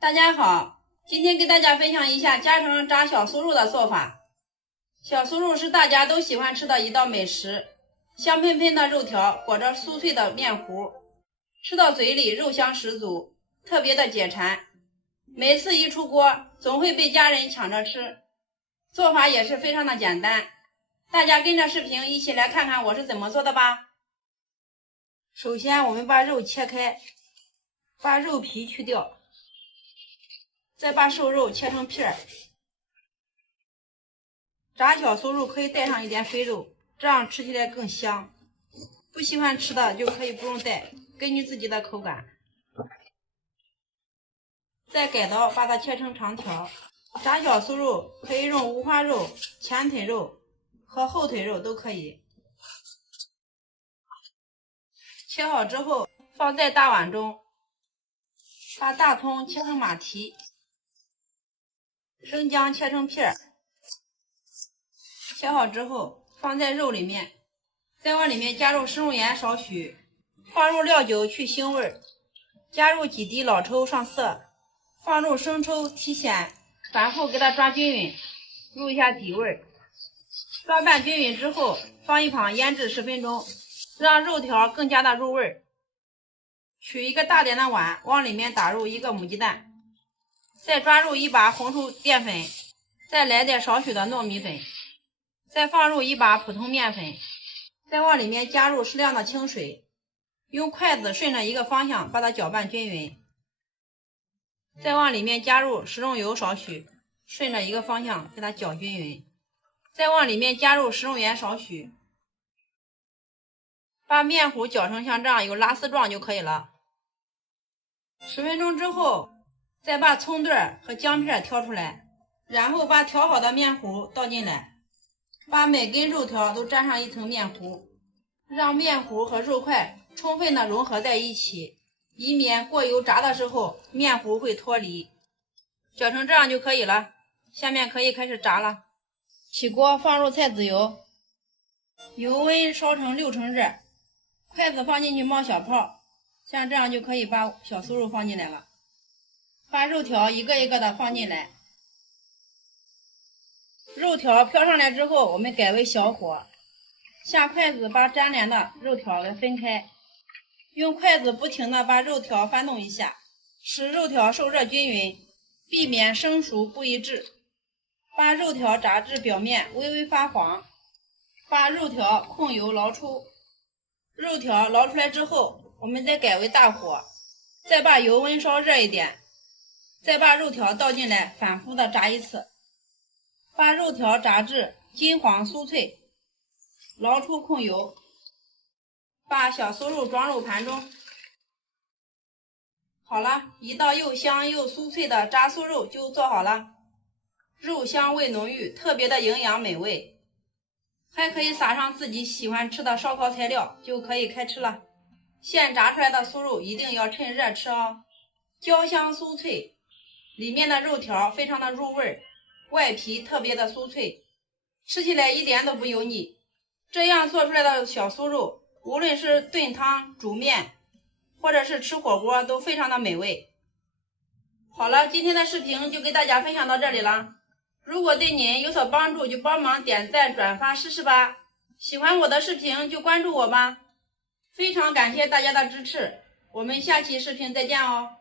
大家好，今天给大家分享一下家常炸小酥肉的做法。小酥肉是大家都喜欢吃的一道美食，香喷喷的肉条裹着酥脆的面糊，吃到嘴里肉香十足，特别的解馋。每次一出锅，总会被家人抢着吃。做法也是非常的简单，大家跟着视频一起来看看我是怎么做的吧。首先我们把肉切开，把肉皮去掉，再把瘦肉切成片儿。炸小酥肉可以带上一点肥肉，这样吃起来更香。不喜欢吃的就可以不用带，根据自己的口感。再改刀把它切成长条。炸小酥肉可以用五花肉、前腿肉和后腿肉都可以。切好之后放在大碗中，把大葱切成马蹄，生姜切成片儿。切好之后放在肉里面，再往里面加入食用盐少许，放入料酒去腥味，加入几滴老抽上色，放入生抽提鲜，反复给它抓均匀，入一下底味。抓拌均匀之后放一旁腌制10分钟，让肉条更加的入味。取一个大点的碗，往里面打入一个母鸡蛋，再抓入一把红薯淀粉，再来点少许的糯米粉，再放入一把普通面粉，再往里面加入适量的清水，用筷子顺着一个方向把它搅拌均匀，再往里面加入食用油少许，顺着一个方向给它搅均匀，再往里面加入食用盐少许，把面糊搅成像这样有拉丝状就可以了。10分钟之后，再把葱段和姜片挑出来，然后把调好的面糊倒进来，把每根肉条都沾上一层面糊，让面糊和肉块充分的融合在一起，以免过油炸的时候面糊会脱离。搅成这样就可以了，下面可以开始炸了。起锅放入菜籽油，油温烧成6成热，筷子放进去冒小泡，像这样就可以把小酥肉放进来了。把肉条一个一个的放进来，肉条飘上来之后，我们改为小火，下筷子把粘连的肉条给分开，用筷子不停的把肉条翻动一下，使肉条受热均匀，避免生熟不一致。把肉条炸至表面微微发黄，把肉条控油捞出。肉条捞出来之后，我们再改为大火，再把油温烧热一点，再把肉条倒进来，反复的炸一次，把肉条炸至金黄酥脆，捞出控油，把小酥肉装入盘中。好了，一道又香又酥脆的炸酥肉就做好了，肉香味浓郁，特别的营养美味，还可以撒上自己喜欢吃的烧烤材料，就可以开吃了。现炸出来的酥肉一定要趁热吃哦，焦香酥脆，里面的肉条非常的入味，外皮特别的酥脆，吃起来一点都不油腻。这样做出来的小酥肉，无论是炖汤、煮面，或者是吃火锅都非常的美味。好了，今天的视频就给大家分享到这里了。如果对您有所帮助，就帮忙点赞转发试试吧。喜欢我的视频就关注我吧。非常感谢大家的支持，我们下期视频再见哦。